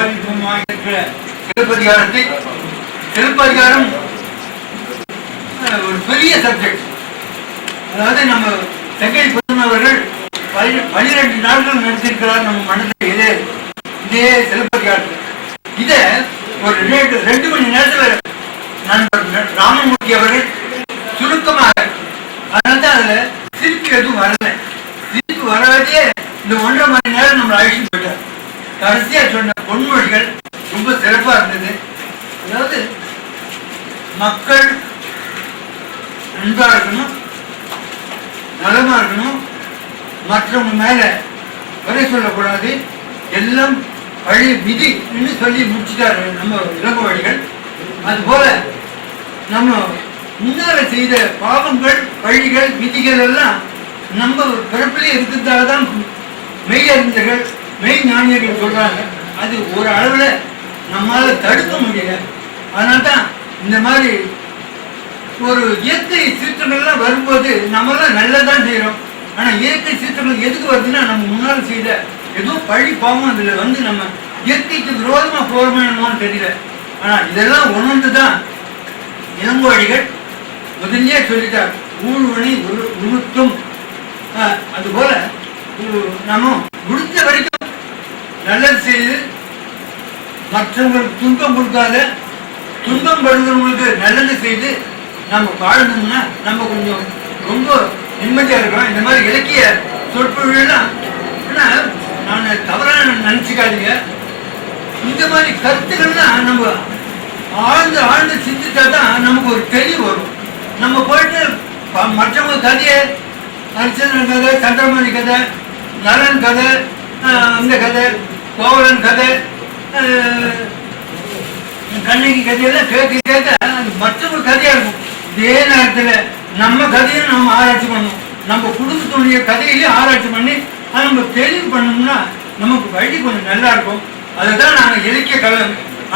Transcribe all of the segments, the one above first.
இருக்கிற சிலப்பதிகாரத்தை சிலப்பதிகாரம் ஒரு பெரிய சப்ஜெக்ட். அதாவது நம்ம செங்கை அவர்கள் 12 நாட்கள் நடத்திருக்கிறார் நம்ம மனதில் இதே சிலப்பதிகாரத்தில். இதை ஒரு 2 மணி நேரத்தில் நண்பர் ராமமூர்த்தி அவர்கள் சுருக்கமாக, அதனால தான் அதில் சிரிப்பு எதுவும் வரல. சிரிப்பு வராதே இந்த 1.5 மணி நேரம் நம்ம அழைச்சிட்டு போயிட்டார். கடைசியா சொன்ன பொன்மொழிகள் ரொம்ப சிறப்பா இருந்தது. அதாவது மக்கள் அன்பா இருக்கணும், நலமா இருக்கணும், மற்றவங்க மேல குறை சொல்லக்கூடாது, எல்லாம் பழைய விதி என்று சொல்லி முடிச்சுட்டாரு நம்ம இளங்கோவடிகள். அதுபோல நம்ம முன்னால செய்த பாவங்கள் பழிகள் விதிகள் எல்லாம் நம்ம பிறப்பிலே இருக்கிறதால தான் மெய்யறிஞர்கள் மெய் ஞானியர்கள் சொல்றாங்க. அது ஒரு அளவுல நம்மளால தடுக்க முடியல. அதனால்தான் இந்த மாதிரி ஒரு இயற்கை சீற்றங்கள்லாம் வரும்போது நம்மளாம் நல்லதான் செய்யறோம். ஆனா இயற்கை சீற்றங்கள் எதுக்கு வருதுன்னா நம்ம முன்னால் செய்த ஏதோ பழி பாவம் அதுல நம்ம இயற்கைக்கு விரோதமா போறோமோன்னு தெரியல. ஆனா இதெல்லாம் உணர்ந்துதான் இளங்கோவடிகள் முதல்லயே சொல்லிட்டார், ஊழ்வனை உறுத்தும். அதுபோல நம்ம முடிஞ்ச வரைக்கும் நல்லது செய்து மற்றவங்களுக்கு துன்பம் கொடுக்காத, துன்பம் படுகிறவங்களுக்கு நல்லது செய்து நம்ம வாழ்ந்தோம்னா நம்ம கொஞ்சம் ரொம்ப நிம்மதியா இருக்கிறோம். இந்த மாதிரி இலக்கிய சொற்பொழிவுலாம் நான் தவறான நினைச்சுக்காதீங்க. இந்த மாதிரி கருத்துக்கள்லாம் நம்ம ஆழ்ந்து ஆழ்ந்து சிந்திச்சா தான் நமக்கு ஒரு தெளிவு வரும். நம்ம போயிட்டு மற்றவங்க கதையை, ஹரிச்சந்திரன் கதை, சந்திரமணி கதை, நலன் கதை, அந்த கதை, கோவலன் கதை, கண்ணகி கதையெல்லாம் கேட்க கேட்க மற்றவங்க கதையா இருக்கும். இதே நேரத்தில் நம்ம கதையும் நம்ம ஆராய்ச்சி பண்ணணும். நம்ம குடும்பத்துடைய கதையிலையும் ஆராய்ச்சி பண்ணி அதை நம்ம தெளிவு பண்ணோம்னா நமக்கு வழி கொஞ்சம் நல்லா இருக்கும். அதுதான் நாங்கள் இலக்கிய கலை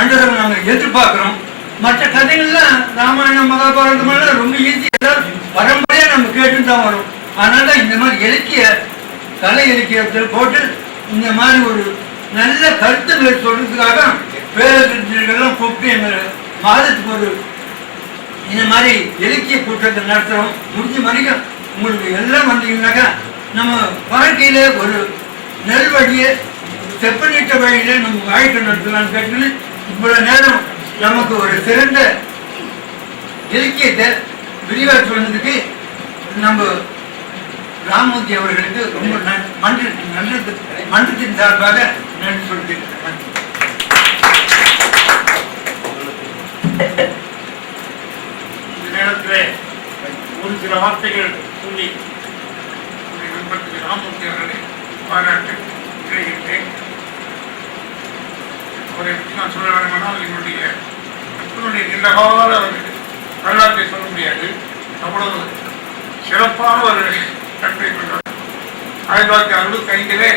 அன்றதை நாங்கள் எதிர்பார்க்கிறோம். மற்ற கதைகள்லாம் ராமாயணம் மகாபாரதமெல்லாம் ரொம்ப ஈஸி, எல்லாரும் பரம்பரையா நம்ம கேட்டு தான் வரும். அதனால இந்த மாதிரி இலக்கிய கலை இலக்கியத்தில் போட்டு இந்த மாதிரி ஒரு நல்ல கருத்துக்களை சொல்றதுக்காக பேரறிஞர்கள்லாம் கூப்பிட்டு எங்கள் மாதத்துக்கு ஒரு இந்த மாதிரி இலக்கிய கூட்டத்தை நடத்துகிறோம். முடிஞ்ச வரைக்கும் உங்களுக்கு எல்லாம் வந்தீங்கன்னாக்கா நம்ம வாழ்க்கையில ஒரு நெல் வழியை செப்பனிட்ட வழியில நம்ம வாழ்க்கை நடத்தலாம்னு கேட்டு இவ்வளவு நேரம் நமக்கு ஒரு சிறந்த இலக்கியத்தை விரிவாக சொன்னதுக்கு நம்ம ராமமூர்த்தி அவர்களுக்கு ரொம்ப மன்றத்தின் சார்பாக நன்றி சொல்லிட்டு இந்த நேரத்தில் ஒரு சில வார்த்தைகள் சொல்லி நண்பருக்கு ராமமூர்த்தி அவர்களை பாராட்டு கிடைக்கின்றேன். அவரை பற்றி நான் சொல்ல வேண்டுமானால் என்னுடைய நீண்டகால வரலாற்றை சொல்ல முடியாது. அவ்வளவு சிறப்பான ஒரு கட்டை கொண்டார். 1965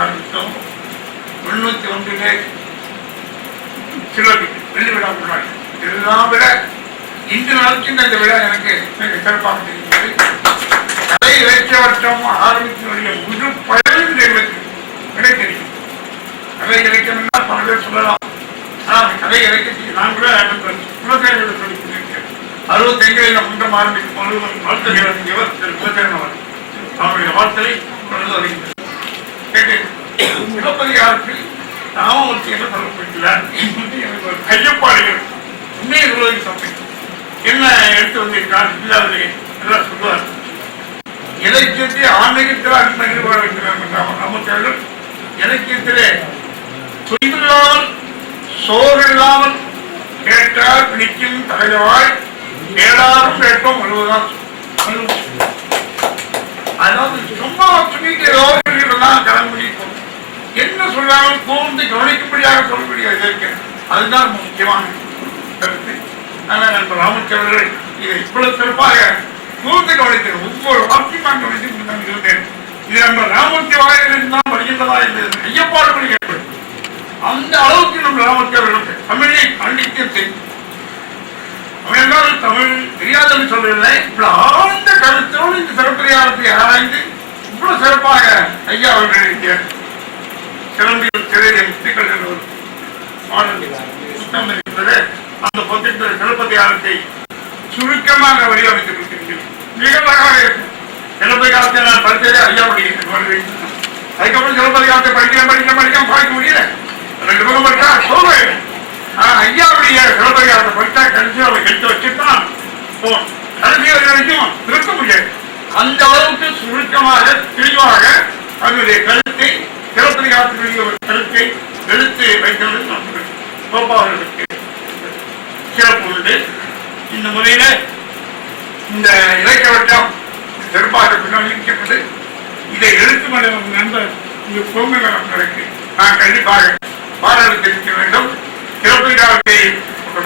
ஆரம்பித்தோம். 91 சிலோபி வெள்ளி விழா கொண்டாடி. இதெல்லாம் விட இன்று நடக்கின்ற இந்த விழா எனக்கு மிக சிறப்பாக தெரிகிறது. கலை இலக்கியவற்றம் ஆரம்பித்தினுடைய முழு பயனும் எங்களுக்கு கிடைக்கிறது. கலை இலக்கியம் என்றால் பல பேர் சொல்லலாம். ஆனால் கலை இலக்கியத்துக்கு நான் கூட குலசேகரன் சொல்லியிருக்கேன். 65 முன்றம் ஆரம்பிக்கும் பொழுது வாழ்த்துகிறவர் திரு குலசேகரன் அவர் அவருடைய வாழ்த்தலை தொடர்ந்து வருகின்றது. சிலப்பதிகாரத்தில் ராமமூர்த்தி என்ன சொல்லப்பட்டுள்ளார் எனக்கு ஒரு கையப்பாடுகள் உண்மையை சொல்வதற்கு சமை என்ன எடுத்து வந்திருக்கார் இல்லாதே எல்லாம் சொல்லுவார். இலக்கியத்தை ஆன்மீகத்தில் அடிப்படையில் வைக்கிறார் ராமச்சந்திரன். இலக்கியத்திலே தொய்வில்லாமல் சோறில்லாமல் கேட்டால் பிடிக்கும் தலைவாய் கேளாரும் கேட்போம் வருவதான். அதாவது சும்மா துணிக்கு ஏதோலாம் கிளம்பிக்கும் என்ன சொல்லாமல் கூர்ந்து கவனிக்கும்படியாக சொல்லக்கூடிய இலக்கியம் அதுதான் முக்கியமான கருத்து. ஆனால் நண்பர் ராமச்சந்திரன் இதை இவ்வளவு சிறப்பாக கூர்ந்து கவனித்தேன். ஒவ்வொரு வார்த்தையும் நான் கவனித்து நான் இருந்தேன். இது நண்பர் ராமமூர்த்தி வாயிலிருந்து தான் வருகின்றதா என்று ஐயப்பாடு படி கேட்பது. அந்த அளவுக்கு நம்ம ராமமூர்த்தி அவர்களுக்கு தமிழை கண்டிக்க செய்யும். அவன் எல்லாரும் தமிழ் தெரியாதுன்னு சொல்றதில்லை. இவ்வளவு ஆழ்ந்த கருத்தோடு இந்த சிறப்பதிகாரத்தை ஆராய்ந்து இவ்வளவு சிறப்பாக ஐயா அவர்கள் சிறந்தியில் சிறையை முத்திகள் சிலப்பதிகாரத்தை சுருக்கமாக வடிவமைத்திருக்கின்றேன். மிக அழகாக இருக்கும். சிலப்பதிகாரத்தை நான் படித்ததே ஐயா படிக்கிறேன். அதுக்கப்புறம் சிலப்பதிகாரத்தை படிக்க படிக்க முடியல. 2 பக்கம் படித்தா சொல்றேன். ஐயாவுடைய சிலப்பதிகாரத்தை படித்தா கடைசி அவரை எடுத்து வச்சுதான் போகணும். கடைசி வரைக்கும் திருத்த முடியாது. அந்த அளவுக்கு சுருக்கமாக தெளிவாக அதனுடைய கருத்தை சிலப்பதிகாரத்தினுடைய ஒரு கருத்தை எடுத்து வைக்கிறது நமக்கு கோபாவர்களுக்கு சிறப்பு உண்டு. இந்த முறையில இந்த இலக்கிய வட்டம் சிறப்பாக பின்னணிக்கப்பட்டு இதை எழுத்து மண்டலம் நண்பர் இங்கு பொங்கலுக்கு நான் கண்டிப்பாக பாராட்டு தெரிவிக்க வேண்டும். சிறப்பதிகாரத்தை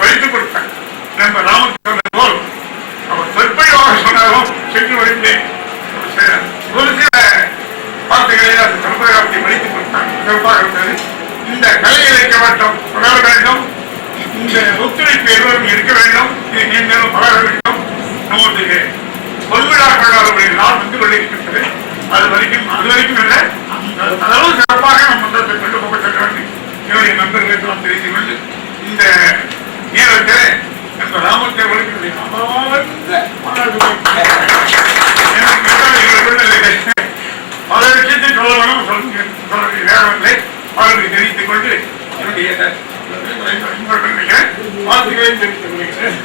வைத்துக் கொடுத்தார் நம்ம ராமச்சந்திர போல் அவர் சொற்பொழிவாக சொன்னாலும் சென்று வருகிறேன். ஒரு சில வார்த்தைகளை அந்த சிறப்பதிகாரத்தை வைத்துக் கொடுத்தார். சிறப்பாக இருந்தது. இந்த கலை இலக்கிய வட்டம் தொடர வேண்டும். இந்த ஒத்துழைப்பு எல்லோரும் இருக்க வேண்டும். இதை மேலும் வளர வேண்டும். நமது பொன்விழா கொண்டாடுவதில் நாள் வந்து கொண்டிருக்கின்றது. அது வரைக்கும் அல்ல அளவு சிறப்பாக நம் மன்றத்தை கொண்டு போகப்பட்ட வேண்டும். என்னுடைய நண்பர்களுக்கு நாம் தெரிந்து கொண்டு இந்த நேரத்தில் நம்ம ராமத்தேவர்களுடைய பல விஷயத்தை சொல்ல வேணும். சொல்ல நேரங்களை அவர்களுக்கு தெரிவித்துக் கொண்டு என்னுடைய வாழ்த்துக்களை தெரிவித்துக் கொள்கிறேன்.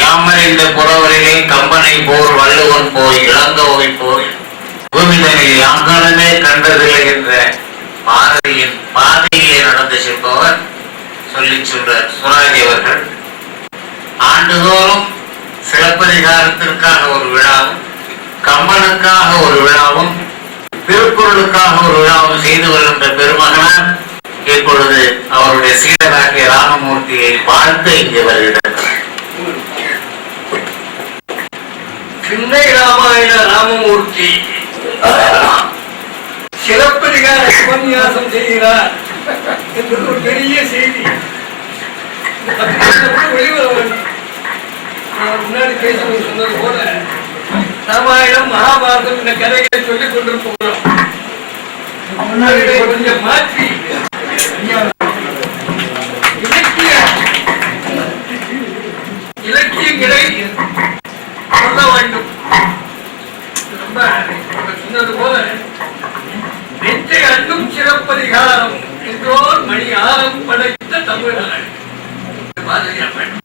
யாமறிந்த புறவரிலே கம்பனை போர் வள்ளுவன் போய் இளங்கோவை போய் பூமிதனில் யாங்கனமே கண்டதில்லை என்ற பாரதியின் பாதையிலே நடந்து செல்பவர் சொல்லி சொல்றார் சுராஜி அவர்கள். ஆண்டுதோறும் சிலப்பதிகாரத்திற்காக ஒரு விழாவும், கம்பனுக்காக ஒரு விழாவும், திருக்குறளுக்காக ஒரு விழாவும் செய்து வருகின்ற பெருமகனார் இப்பொழுது அவருடைய சீடராகிய ராமமூர்த்தியை வாழ்த்து இங்கே வருகிறார். சின்னை ராமாயண ராமமூர்த்தி சிலப்பதிகார உபன்யாசம் செய்கிறார் என்பது ஒரு பெரிய செய்தி. வெளிவர வேண்டும். முன்னாடி பேசுவது சொன்னது போல ராமாயணம் மகாபாரதம் இந்த கதைகளை சொல்லிக் கொண்டிருக்கிறோம். கொஞ்சம் மாற்றி இலக்கியங்களை சொல்ல வேண்டும். ரொம்ப சொன்னது போல நெஞ்சை அண்ணும் சிறப்பதிகாரம் என்றோர் மணி ஆரம் படைத்த தமிழர்.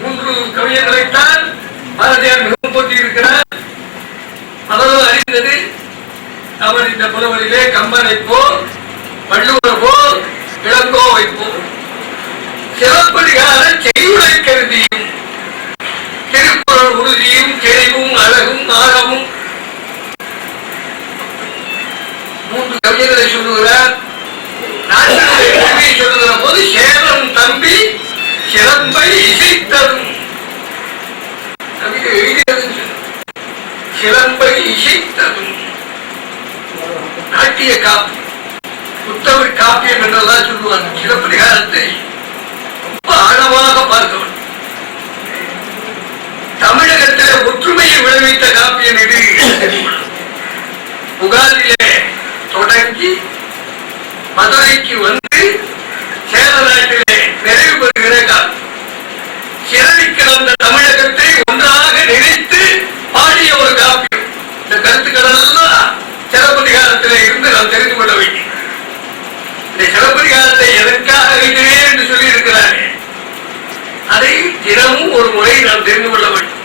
3 கவிஞர்களைத்தான் பாரதியார் மிகவும் போட்டியிருக்கிறார். அவரும் அறிந்தது அவர் இந்த புலவரிலே கம்பனை போல், வள்ளுவரை போல், இளங்கோவை போல் சிறப்பதிகார செய்யுளை கருதியும் திருக்குறள் உறுதியும் தெளிவும் அழகும் ஆழமும் 3 கவிஞர்களை சொல்லுகிறார். நாட்டினுடைய சொல்லுகிற போது சேலம் தம்பி சிலம்பை இசைத்தரும் கவிதை எழுதியது. சிலம்பை இசைத்தரும் நாட்டிய காப்பியம், புத்தவர் காப்பியம் என்றெல்லாம் சொல்லுவாங்க. சிலப்பதிகாரத்தை ரொம்ப ஆழமாக பார்க்கணும். தமிழகத்திலே ஒற்றுமையை விளைவித்த காப்பியம் இது. புகாரிலே தொடங்கி மதுரைக்கு வந்து சேர நாட்டிலே நிறைவு பெறுகிற காப்பியம். சிறவி கிடந்த தமிழகத்தை ஒன்றாக நினைத்து பாடிய ஒரு காப்பியம். இந்த கருத்துக்கள் எல்லாம் சிலப்பதிகாரத்திலே இருந்து நாம் தெரிந்து கொள்ள வேண்டும். இந்த சிலப்பதிகாரத்தை எதற்காக எழுதினேன் என்று சொல்லி இருக்கிறார்கள். அதை தினமும் ஒரு முறை நாம் தெரிந்து கொள்ள வேண்டும்.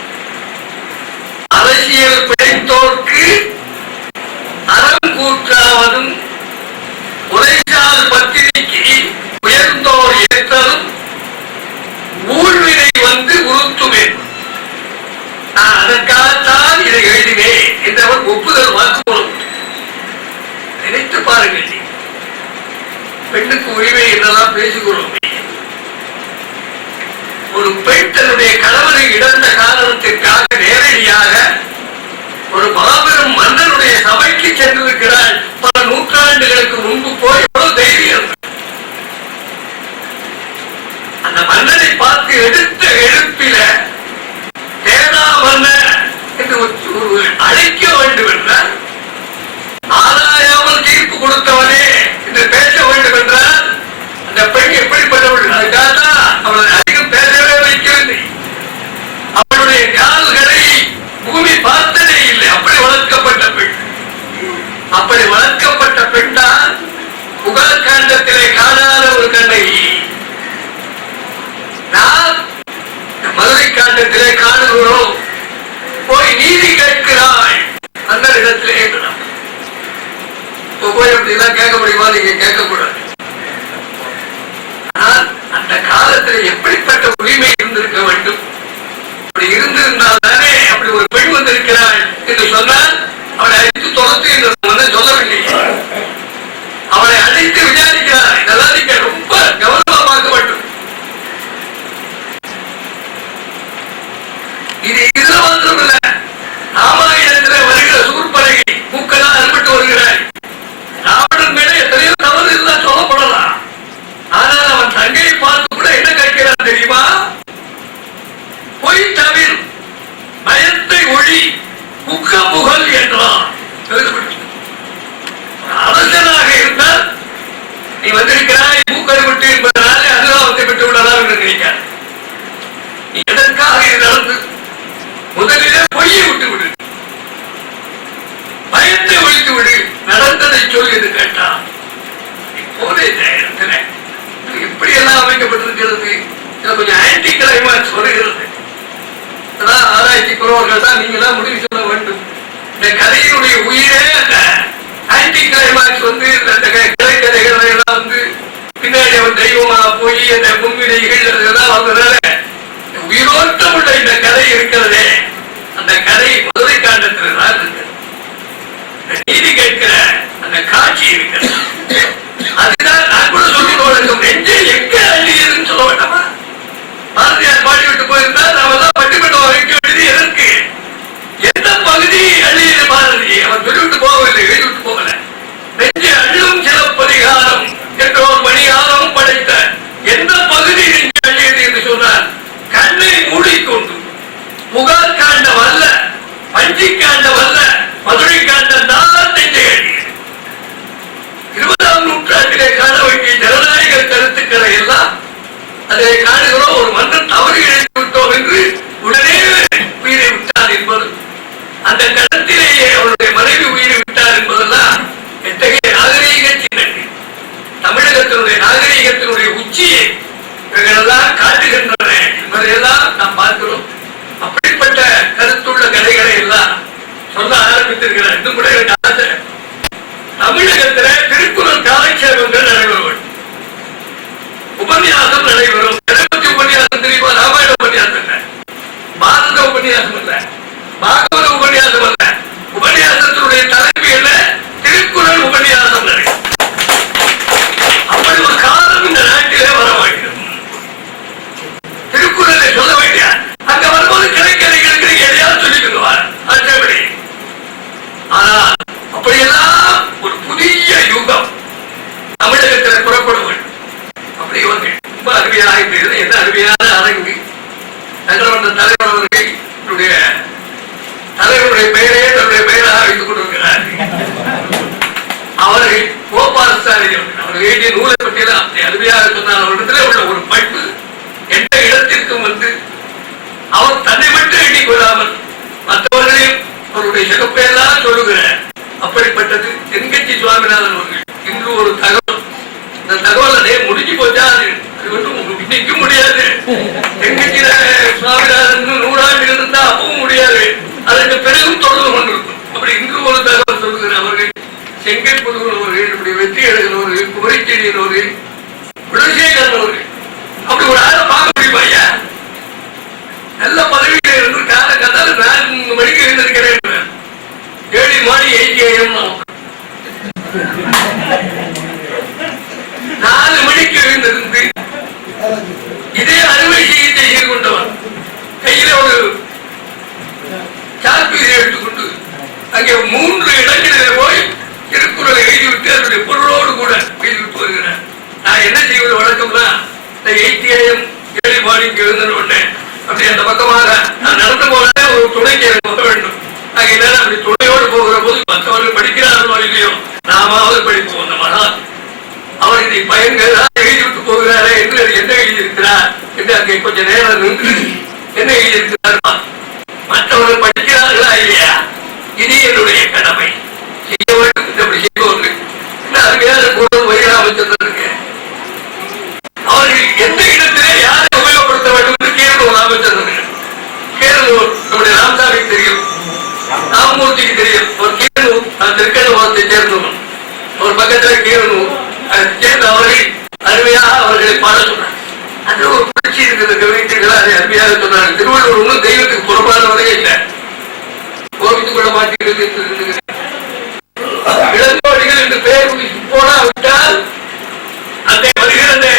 அரசியல் பிழைத்தோர்க்கு அறங்கூற்றாவதும் உரைசால் பத்திரிகை உயர்ந்தோர் ஏற்றலும் ஊழ்வினை வந்து உறுத்துமே. அதற்காகத்தான் இதை எழுதினேன் என்றவர் ஒப்புதல் வாக்குமூலம். நினைத்து பாருங்கள். பெண்ணுக்கு உரிமை என்றெல்லாம் பேசுகிறோம். ஒரு பெண் தன்னுடைய கணவனை இழந்த காரணத்திற்காக நேரடியாக ஒரு மாபெரும் மன்னனுடைய சபைக்கு சென்றிருக்கிறார். பல நூற்றாண்டுகளுக்கு முன்பு போய் எவ்வளவு தைரியம். அந்த மன்னனை பார்த்து எடுத்த எழுப்பில தேனா மன்னர் என்று அழைக்க வேண்டும் என்றார். ஆராயாமல் தீர்ப்பு கொடுத்தவனே என்று பேச வேண்டும் என்றால் அப்படி வளர்க்கப்பட்ட பெண் தான் புகழ் காண்டத்திலே காணாத ஒரு கண்ணகி. நாம் மதுரை காண்டத்திலே காணுகிறோம். போய் நீதி கேட்கிறாய் அந்த இடத்திலே இருக்கிறோம். போய் அப்படிலாம் கேட்க முடியுமா? நீங்க கேட்கக்கூடாது. ஆனால் அந்த காலத்தில் எப்படிப்பட்ட உரிமை இருந்திருக்க வேண்டும்? அப்படி இருந்திருந்தால் தானே அப்படி ஒரு பெண் வந்திருக்கிறாள் என்று சொன்னால் அவளை அழைத்து துரத்து என்று சொல்லவில்லை. அவளை அழைத்து விசாரிக்கிறார். இதெல்லாம் நீங்க ரொம்ப கவனமா பார்க்க வேண்டும். இது இதுல மாத்திரமில்ல, ராமாயணத்தில் வருகிற சூர்பனகை பூக்கெல்லாம் அறுபட்டு வருகிறாய். ராவணன் மேல எத்தனையோ தவறு எல்லாம் சொல்லப்படலாம். ஆனால் அவன் தங்கையை பார்த்து கூட என்ன கேட்கிறான் தெரியுமா? பொய் தவிர பயத்தை ஒளி புக்க புகழ் என்றான். அரசனாக இருந்தால் நீ வந்திருக்கிறாய் பூக்கள் விட்டு என்பதனாலே அதுதான் வந்து விட்டு விடலாம் என்று நினைக்காது. நீ எதற்காக இது நடந்து முதலிலே பொய்யை விட்டு விடு, பயத்தை ஒழித்து விடு, நடந்ததை சொல்லி என்று கேட்டான். இப்போதே இடத்துல எப்படி எல்லாம் அமைக்கப்பட்டிருக்கிறது? கொஞ்சம் ஆன்டி கிளைமாக்ஸ் வருகிறது. ஆராய்ச்சி குறவர்கள் தான் நீங்க எல்லாம் முடிவு சொல்ல வேண்டும். இந்த கதையினுடைய உயிரே அந்த ஆன்டி கிளைமாக்ஸ் வந்து கிளைக்கதைகள் எல்லாம் வந்து பின்னாடி அவன் தெய்வமா போய் அந்த முன்வினைகள் எல்லாம் வந்ததால உயிரோட்டம் உள்ள இந்த கதை இருக்கிறதே, அந்த கதை மதுரை காண்டத்தில் தான் இருக்கு. நீதி கேட்கிற அந்த காட்சி இருக்கிறது. அதுதான் நான் கூட சொல்லி கொடுக்கும். நெஞ்சை எங்க அள்ளியதுன்னு சொல்ல வேண்டாமா? பாரதியார் பாடி விட்டு போயிருந்தா நாம தான் பட்டிமன்றம் வைக்க வேண்டியது எதற்கு? எந்த பகுதி அள்ளியது பாரதி? அவன் சொல்லிவிட்டு போகவில்லை, எழுதிவிட்டு போகல. நெஞ்சை அள்ளும் சிலப்பதிகாரம் என்ற ஒரு மணியாரம் படைத்த எந்த பகுதி நெஞ்சை அள்ளியது என்று சொன்னார். கண்ணை மூடிக்கொண்டு புகார் காண்டம் அல்ல, பஞ்சி காண்டம் அல்ல, மதுரை காண்டம் தான் நெஞ்சை அள்ளியது. 20ஆம் நூற்றாண்டிலே காண வேண்டிய ஜனநாயக கருத்துக்களை எல்லாம் அதை காணுகிறோம். ஒரு மன்றம் தவறு இழைத்து விட்டோம் என்று உடனே உயிரை விட்டார் என்பது, அந்த கணத்திலேயே அவருடைய மனைவி உயிரை விட்டார் என்பதெல்லாம் எத்தகைய நாகரீக சின்னங்கள், தமிழகத்தினுடைய நாகரீகத்தினுடைய உச்சியை இவைகளெல்லாம் காட்டுகின்றன என்பதையெல்லாம் நாம் பார்க்கிறோம். அப்படிப்பட்ட கருத்துள்ள கதைகளை எல்லாம் சொல்ல ஆரம்பித்திருக்கிறார். இன்னும் கூட எனக்கு ஆசை, தமிழகத்தில திருக்குறள் காலட்சேபங்கள் நடைபெறும், உபன்யாசம் நடைபெறும். எதை பற்றி உபன்யாசம் தெரியுமா? ராமாயண உபன்யாசம் இல்ல, பாரத உபன்யாசம் இல்ல, பாகவத உபன்யாசம் அல்ல. உபன்யாசத்தினுடைய தலைமை என்ன? திருக்குறள் உபன்யாசம் நடைபெறும். அப்படி ஒரு காலம் இந்த நாட்டிலே வர வேண்டும். திருக்குறளை சொல்ல வேண்டிய அங்க வரும்போது கிடைக்கிறீங்க எதையாவது சொல்லிக்குவார் அச்சபடி. ஆனால் அப்படியெல்லாம் ஒரு புதிய யுகம் தமிழகத்தில் புறப்பட வேண்டும். அப்படி வந்து ரொம்ப அருமையாக இருந்தது. என்ன அருமையான அரங்கு! நகரமன்ற தலைவர் அவர்கள் தலைவருடைய பெயரே தன்னுடைய பெயராக வைத்துக் கொண்டிருக்கிறார். அவர்கள் கோபாலசாமி அவர்கள் எழுதிய நூலை பற்றியெல்லாம் அப்படி அருமையாக சொன்னால் அவரிடத்திலே உள்ள ஒரு பண்பு எந்த இடத்திற்கும் வந்து அவர் தன்னை மட்டும் எண்ணிக்கொள்ளாமல் மற்றவர்களையும் அவருடைய சிறப்பையெல்லாம் சொல்லுகிறார். அப்படிப்பட்டது தென்கட்சி சுவாமிநாதன் அவர்கள் இன்று ஒரு தகவல், இந்த தகவல் முடிஞ்சு போச்சா? அது வந்து உங்களுக்கு நிற்க முடியாது. தென்கட்சி சுவாமிநாதன் 100 ஆண்டுகள் இருந்தா அப்பவும் முடியாது, அதற்கு பிறகும் தொடர்ந்து கொண்டிருக்கும். அப்படி இன்று ஒரு தகவல் சொல்லுகிற அவர்கள் செங்கல் புதுவர்கள், இப்படி வெற்றி எழுதுகிறவர்கள், குமரிச்செடியினவர்கள், குலசேகரன் அவர்கள், அப்படி ஒரு ஆளை பார்க்க முடியுமா? ஐயா நல்ல பதவியில் இருந்து கால கதால 4 மணிக்கு எழுந்திருக்கிறேன், 7 மணி 8 AM 4 மணிக்கு எழுந்திருந்து இதே அறுவை சிகிச்சை செய்து கொண்டவன் கையில ஒரு சார்பீரை எடுத்துக்கொண்டு அங்கே 3 இடங்களிலே போய் திருக்குறளை எழுதிவிட்டு அதனுடைய பொருளோடு கூட எழுதிவிட்டு வருகிறேன். நான் என்ன செய்வது வழக்கம்னா, இந்த 8 AM 7 மணிக்கு எழுந்த உடனே அப்படி அந்த பக்கமாக நான் நடந்து போக ஒரு துணைக்கு எனக்கு வர வேண்டும். ஆகையினால அப்படி துணையோடு போகிற போது மற்றவர்கள் படிக்கிறார்களோ இல்லையோ, நாமாவது படிப்போம். அந்த மகான் அவர் இதை பயன்களாக எழுதிவிட்டு போகிறாரே என்று என்ன எழுதியிருக்கிறார் என்று அங்கே கொஞ்சம் நேரம் நின்று என்ன எழுதியிருக்கிறார், மற்றவர்கள் படிக்கிறார்களா இல்லையா, இது என்னுடைய கடமை செய்ய வேண்டும். அப்படி செய்வோம். அருமையான கூட்டம் வைராமச்சந்திரனுக்கு அவர்கள் எந்த இடத்திலே யாரை உபயோகப்படுத்த வேண்டும் என்று கேரளூர் ராமச்சந்திரன், கேரளூர் நம்முடைய ராமசாமிக்கு தெரியும், ராமமூர்த்திக்கு தெரியும். ஒரு கேரளூர் திருக்கணபுரத்தை சேர்ந்தவன், ஒரு பக்கத்தில் கேரளூர் அதை சேர்ந்த அவர்கள் அருமையாக அவர்களை பாட சொன்னார். அது ஒரு புரட்சி இருக்கிற கவனித்தீர்களா? அதை அருமையாக சொன்னார்கள். திருவள்ளுவர் ஒன்றும் தெய்வத்துக்கு புறப்பானவரே இல்லை, கோவித்துக் கொள்ள மாட்டீர்கள். இளங்கோடிகள் என்று பெயர் போடாவிட்டால் அந்த வருகிறது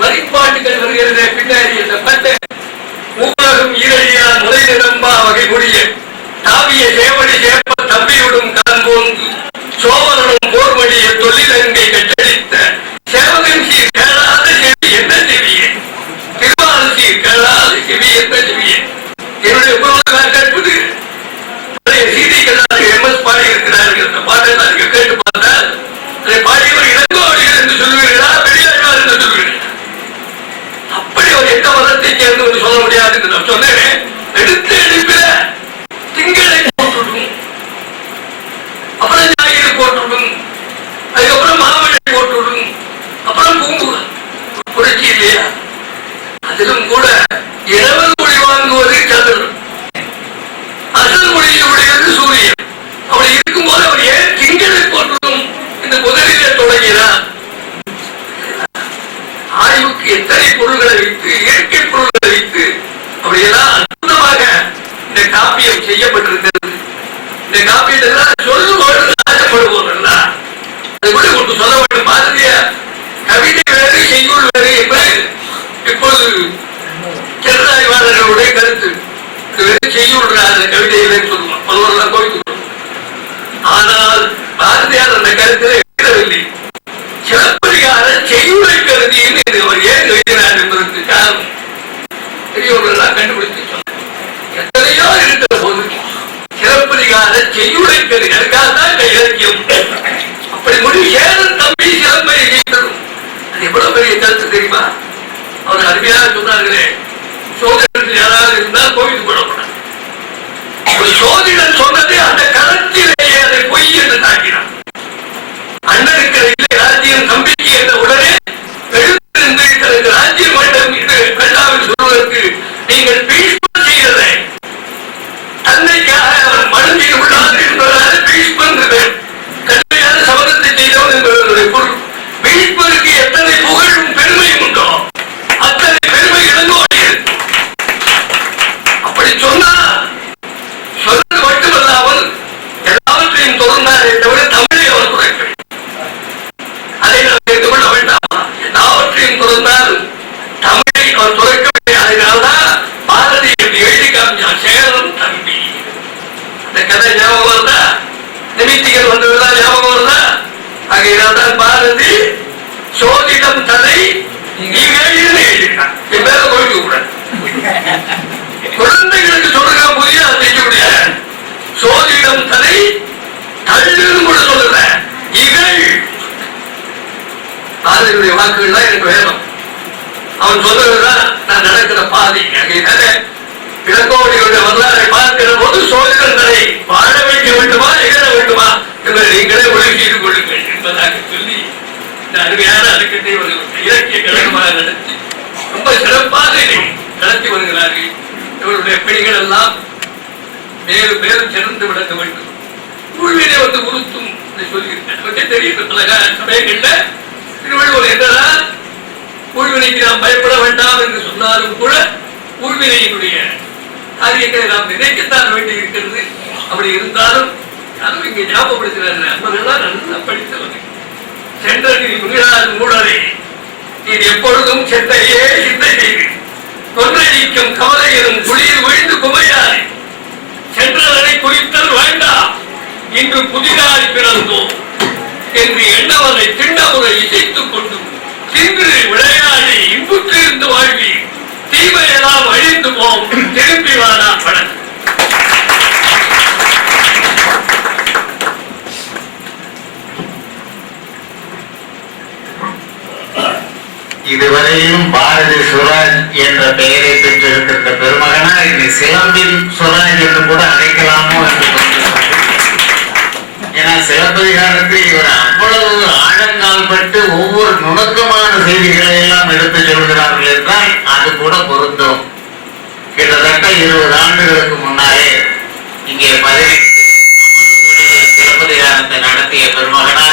வரிப்பாட்டுகள் வருகிறது பின்னாடி அந்த பட்ட மூலகம் ஈரழியால் முதலிடம்பா வகை முடிய தாவிய சேவடி சேப்ப தம்பியுடும் கலம்போங்கு சோழனும் போர்மடிய தொழிலங்கை கட்டளித்த சேவகன் சீர் கேளாத செவி என்ன செவியே, திருவாரூர் சீர் கேளாத செவி என்ன செவியே. என்னுடைய கற்பது சீதைகள் எம்எஸ் பாடி இருக்கிறார்கள். அந்த பாட்டை நீங்கள் கேட்டு பார்த்தால் அதை பாடியவர் இளங்கோவடிகள் என்று சொல்லுவீர்களா, பெரியாழ்வார் என்று சொல்லுவீர்களா? அப்படி ஒரு எந்த மதத்தை சேர்ந்து சொல்ல முடியாது என்று நான் சொன்னேன். எடுத்த எடுப்பில திங்களை போட்டுடும், அப்புறம் ஞாயிறு போட்டுடும், அதுக்கப்புறம் மாமழை போட்டுடும், அப்புறம் பூம்புகள். புரட்சி இல்லையா? அதிலும் கூட இரவல் மொழி வாங்குவது சந்திரன், அசல் மொழியுடையது சூரியன். அப்படி இருக்கும்போது அவர் ஏன் திங்களை போட்டுடும் இந்த முதலிலே தொடங்கினார்? ஆய்வுக்கு எத்தனை பொருள்களை வைத்து, இயற்கை பொருள்களை வைத்து அப்படியெல்லாம் அற்புதமாக இந்த காப்பியம் செய்யப்பட்டிருக்கிறது. இந்த காப்பியத்தை சொல்லும்போது ஆசைப்படுவோம். அது கூட ஒன்று சொல்ல வேண்டும். பாரதியார் கவிதை வேறு செய்யுள் வேறு என்பது இப்போது செல்லாய்வாளர்களுடைய கருத்து. செய்யுள்ளார் கவிதையிலே சொல்லுவோம், பலவரெல்லாம் கோவித்துக்கொள்ளும். ஆனால் பாரதியார் அந்த கருத்தில் எழுதவில்லை. சிலப்பதிகாரர் செய்யுளை கருதி அவர் ஏன் எழுதினார் என்பதற்கு காரணம் பெரியவர்களெல்லாம் கண்டுபிடித்து சொன்னார். எத்தனையோ இருக்கிற போது சிலப்பதிகாரர் செய்யுளை கருதி, அதுக்காகத்தான் இந்த இலக்கியம். அப்படி முடிவு சேரன் தம்பி சிலம்பை செய்ததும் அது எவ்வளவு பெரிய கருத்து தெரியுமா? அவர் அருமையாக சொன்னார்களே, சோதனை யாராவது இருந்தால் கோவித்துக் கொள்ளப்படாது. சோதிடன் சொன்னது அந்த களத்திலேயே அதை பொய் என்று தாக்கினார். அண்ணனுக்கு ராஜ்யம் தம்பிக்கு என்ற உடனே எழுந்திருந்து தனது ராஜ்யம் வேண்டும் என்று கண்டாவில் சொல்வதற்கு நீங்கள் பீஷ்மன் செய்ததை தன்னைக்காக அவர் மனதில் உள்ளார் என்பதால் பீஷ்மன் கடுமையான சபதத்தை செய்தவன் என்பதனுடைய பொருள். பீஷ்மருக்கு எத்தனை புகழும் பெருமையும் உண்டோ அத்தனை பெருமை இளங்கோவடிகள். அப்படி சொன்னால் சொன்னது மட்டுமல்லாமல் எல்லாவற்றையும் தொடர்ந்தாரே தவிர தமிழை அவர் குறைக்கவில்லை. அதை நாம் தெரிந்து கொள்ள வேண்டாமா? எல்லாவற்றையும் தொடர்ந்தால் தமிழை அவர் துறைக்கவில்லை. அதனால்தான் பாரதி என்று எழுதி காமிச்சார், சேரன் தம்பி. அந்த கதை ஞாபகம் வருதா? நிமித்திகள் வந்ததுதான் ஞாபகம் வருதா? ஆகையினால் தான் பாரதி சோதிடம் தலை எழுதினார். என் பேரை கோவிக்க கூடாது. குழந்தைகளுக்கு சொல்லுங்க, புதிய செய்ய முடியாது. சோதிடம் தலை தள்ளுன்னு கூட சொல்லுற இகழ். பாரதியுடைய வாக்குகள் தான் எனக்கு வேணும். அவன் சொல்லுறதுதான் நான் நடக்கிற பாதை. இளங்கோவடிகளுடைய வரலாறை பார்க்கிற போது சோதிடம் தலை வாழ வைக்க வேண்டுமா, இகழ வேண்டுமா என்பதை நீங்களே முடிவு செய்து கொள்ளுங்கள் என்பதாக சொல்லி இந்த அருமையான அடக்கத்தை ஒரு இலக்கிய கழகமாக நடத்தி ரொம்ப சிறப்பாக நடத்தி வருகிறார்கள். இவருடைய பணிகள் எல்லாம் மேலும் மேலும் சிறந்து விளங்க வேண்டும். ஊழ்வினை வந்து உறுத்தும் சொல்லியிருக்கேன். தெரியும் பல சமயங்கள்ல திருவள்ளுவர் என்றால் ஊழ்வினைக்கு நாம் பயப்பட வேண்டாம் என்று சொன்னாலும் கூட ஊழ்வினையினுடைய காரியங்களை நாம் நினைக்கத்தான் வேண்டி இருக்கிறது. அப்படி இருந்தாலும் அதுவும் இங்கே ஞாபகப்படுத்துகிறார்கள். அன்பர்கள்லாம் நல்லா படித்தவர்கள். சென்ற நீ முகிழாது மூடரே, நீ எப்பொழுதும் சென்னையே சிந்தை செய்து கொன்றைக்கும் கவலை எனும் குளிர் விழுந்து குமையாறு சென்றதனை குறித்தல் வேண்டாம், இன்று புதிதாய் பிறந்தோம் என்று எண்ணவரை திண்ணமுறை இசைத்துக் கொண்டு தின்று விளையாடி இன்புற்று இருந்து வாழ்வி தீமையெல்லாம் அழிந்து போம் திரும்பி வாடா படம். இதுவரையும் பாரதி சுராஜ் என்ற பெயரை பெற்றிருக்கின்ற பெருமகனா இனி சிலம்பின் சுராஜ் என்று கூட அழைக்கலாமோ என்று ஏன்னா சிலப்பதி சிலப்பதிகாரத்தில் இவர் அவ்வளவு ஆழங்கால் பட்டு ஒவ்வொரு நுணுக்கமான செய்திகளை எல்லாம் எடுத்து சொல்கிறார்கள் என்றால் அது கூட பொருந்தும். கிட்டத்தட்ட 20 ஆண்டுகளுக்கு முன்னாலே இங்கே 18 சிலப்பதிகாரத்தை நடத்திய